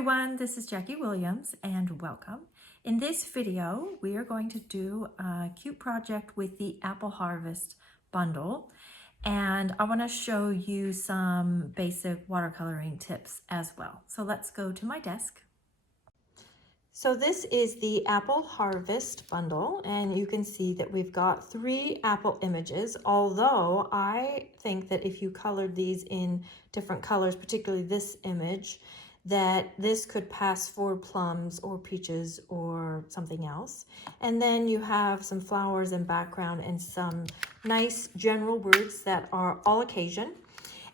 everyone, this is Jackie Williams and welcome. In this video, we are going to do a cute project with the Apple Harvest bundle, and I want to show you some basic watercoloring tips as well. So let's go to my desk. So this is the Apple Harvest bundle, and you can see that we've got 3 apple images, although I think that if you colored these in different colors, particularly this image, that this could pass for plums or peaches or something else. And then you have some flowers in background and some nice general words that are all occasion.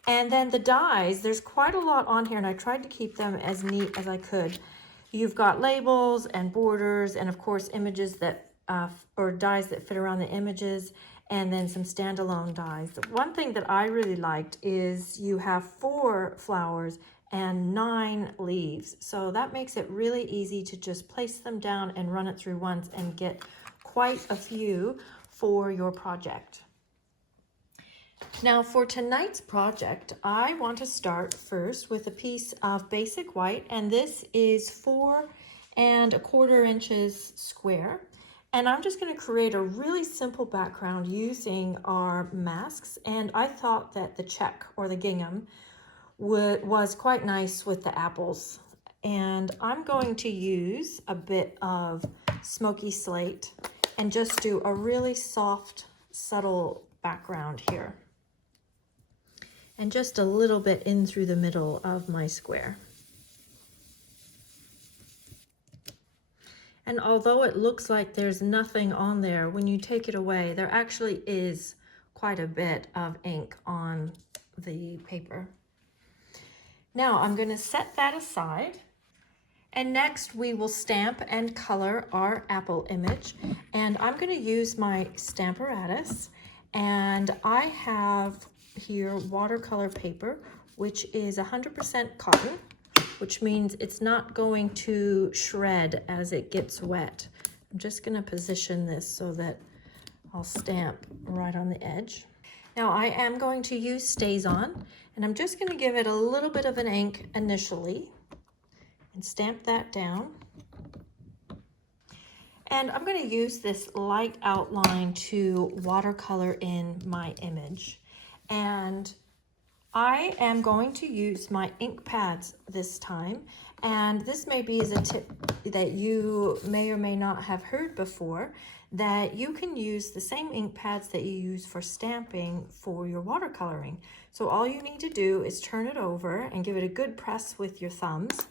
And then the dies, there's quite a lot on here, and I tried to keep them as neat as I could. You've got labels and borders and of course images that or dies that fit around the images, and then some standalone dies. The one thing that I really liked is you have 4 flowers and 9 leaves. So that makes it really easy to just place them down and run it through once and get quite a few for your project. Now for tonight's project, I want to start first with a piece of basic white, and this is 4 1/4 inches square. And I'm just going to create a really simple background using our masks, and I thought that the check or the gingham was quite nice with the apples. And I'm going to use a bit of smoky slate and just do a really soft, subtle background here. And just a little bit in through the middle of my square. And although it looks like there's nothing on there, when you take it away, there actually is quite a bit of ink on the paper. Now I'm going to set that aside. And next we will stamp and color our apple image. And I'm going to use my Stamparatus, and I have here watercolor paper, which is 100% cotton, which means it's not going to shred as it gets wet. I'm just going to position this so that I'll stamp right on the edge. Now I am going to use StazOn, and I'm just going to give it a little bit of an ink initially and stamp that down. And I'm going to use this light outline to watercolor in my image. And I am going to use my ink pads this time, and this may be as a tip that you may or may not have heard before, that you can use the same ink pads that you use for stamping for your watercoloring. So all you need to do is turn it over and give it a good press with your thumbs,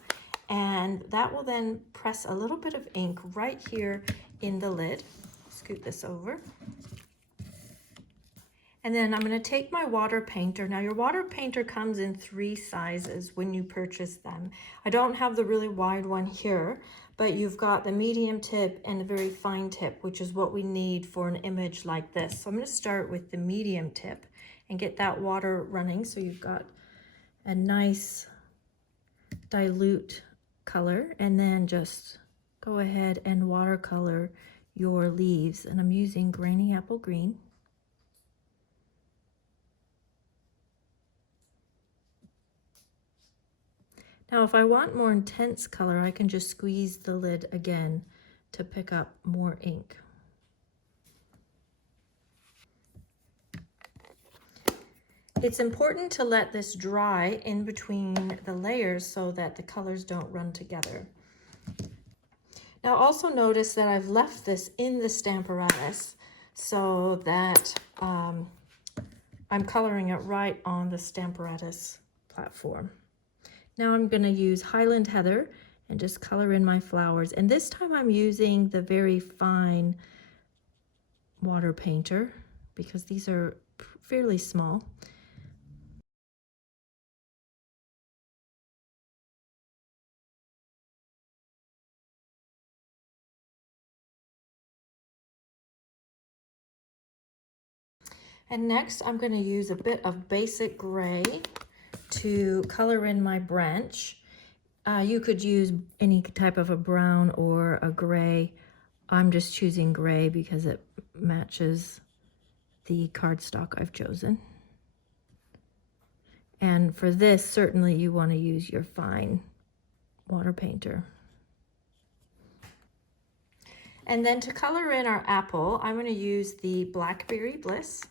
and that will then press a little bit of ink right here in the lid. Scoot this over. And then I'm going to take my water painter. Now your water painter comes in 3 sizes when you purchase them. I don't have the really wide one here, but you've got the medium tip and the very fine tip, which is what we need for an image like this. So I'm going to start with the medium tip and get that water running so you've got a nice dilute color, and then just go ahead and watercolor your leaves. And I'm using Granny Apple Green. Now, if I want more intense color, I can just squeeze the lid again to pick up more ink. It's important to let this dry in between the layers so that the colors don't run together. Now, also notice that I've left this in the Stamparatus so that I'm coloring it right on the Stamparatus platform. Now I'm going to use Highland Heather and just color in my flowers. And this time I'm using the very fine water painter because these are fairly small. And next I'm going to use a bit of basic gray to color in my branch. You could use any type of a brown or a gray. I'm just choosing gray because it matches the cardstock I've chosen. And for this, certainly you want to use your fine water painter. And then to color in our apple, I'm going to use the Blackberry Bliss.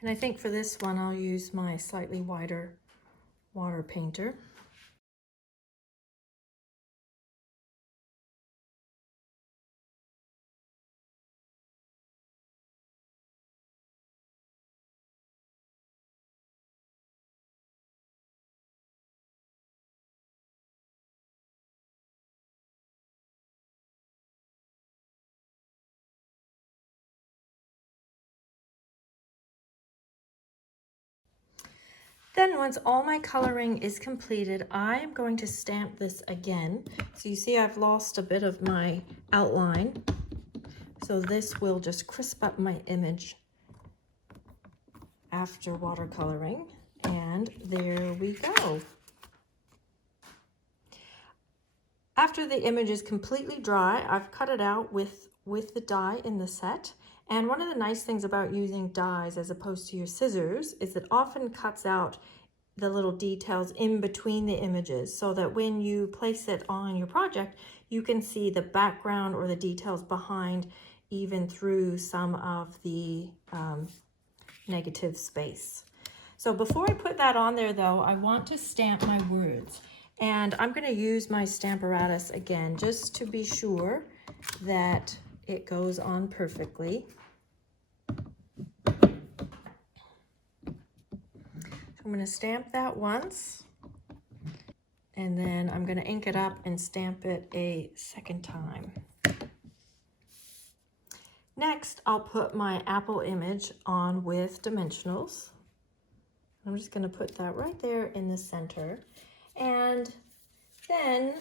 And I think for this one, I'll use my slightly wider water painter. Then once all my coloring is completed, I am going to stamp this again. So you see I've lost a bit of my outline. So this will just crisp up my image after watercoloring. And there we go. After the image is completely dry, I've cut it out with the die in the set. And one of the nice things about using dies as opposed to your scissors is it often cuts out the little details in between the images so that when you place it on your project, you can see the background or the details behind even through some of the negative space. So before I put that on there though, I want to stamp my words. And I'm going to use my Stamparatus again just to be sure that it goes on perfectly. I'm going to stamp that once, and then I'm going to ink it up and stamp it a second time. Next, I'll put my apple image on with dimensionals. I'm just going to put that right there in the center. And then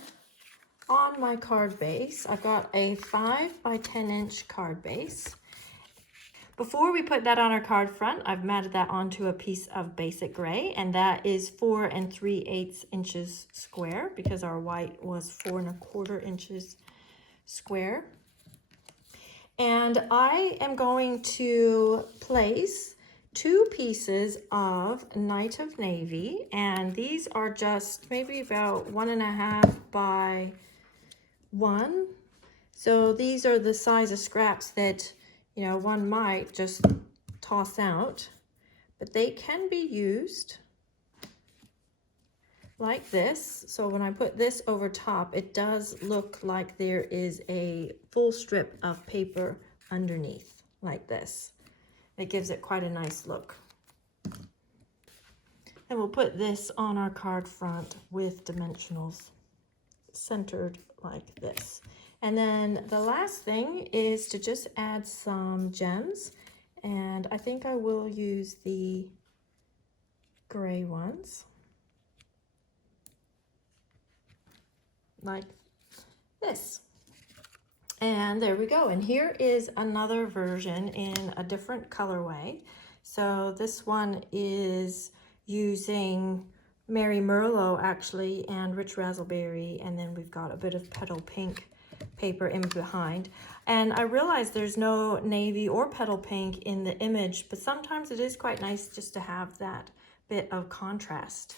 on my card base, I've got a 5 by 10 inch card base. Before we put that on our card front, I've matted that onto a piece of basic gray, and that is 4 3/8 inches square because our white was 4 1/4 inches square. And I am going to place 2 pieces of Night of Navy, and these are just maybe about 1.5 by 1. So these are the size of scraps that, you know, one might just toss out, but they can be used like this. So when I put this over top, it does look like there is a full strip of paper underneath like this. It gives it quite a nice look. And we'll put this on our card front with dimensionals centered like this. And then the last thing is to just add some gems, and I think I will use the gray ones like this. And there we go. And here is another version in a different colorway. So this one is using Mary Merlot actually and Rich Razzleberry, and then we've got a bit of petal pink paper in behind. And I realize there's no navy or petal pink in the image, but sometimes it is quite nice just to have that bit of contrast.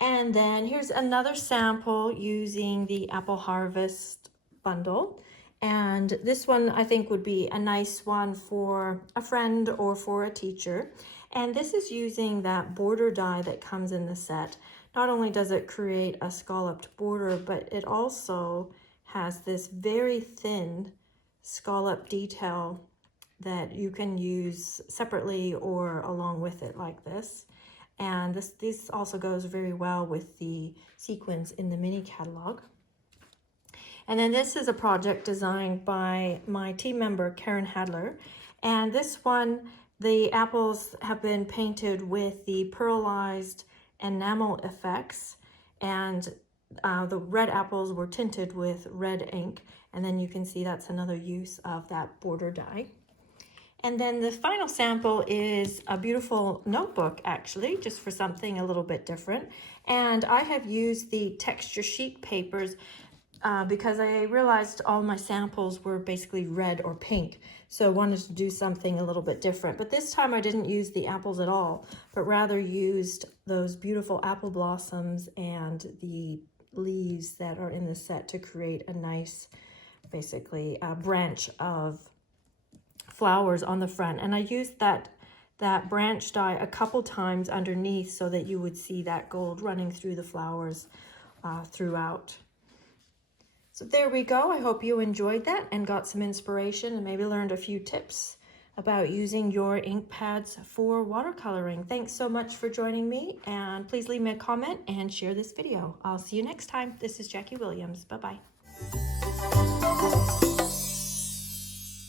And then here's another sample using the Apple Harvest bundle. And this one I think would be a nice one for a friend or for a teacher. And this is using that border die that comes in the set. Not only does it create a scalloped border, but it also has this very thin scallop detail that you can use separately or along with it like this. And this also goes very well with the sequins in the mini catalog. And then this is a project designed by my team member, Karen Hadler. And this one, the apples have been painted with the pearlized enamel effects, and the red apples were tinted with red ink. And then you can see that's another use of that border die. And then the final sample is a beautiful notebook, actually, just for something a little bit different. And I have used the texture sheet papers because I realized all my samples were basically red or pink. So I wanted to do something a little bit different. But this time I didn't use the apples at all, but rather used those beautiful apple blossoms and the leaves that are in the set to create a nice, basically, branch of flowers on the front. And I used that branch die a couple times underneath so that you would see that gold running through the flowers throughout. So there we go. I hope you enjoyed that and got some inspiration and maybe learned a few tips about using your ink pads for watercoloring. Thanks so much for joining me, and please leave me a comment and share this video. I'll see you next time. This is Jackie Williams. Bye-bye.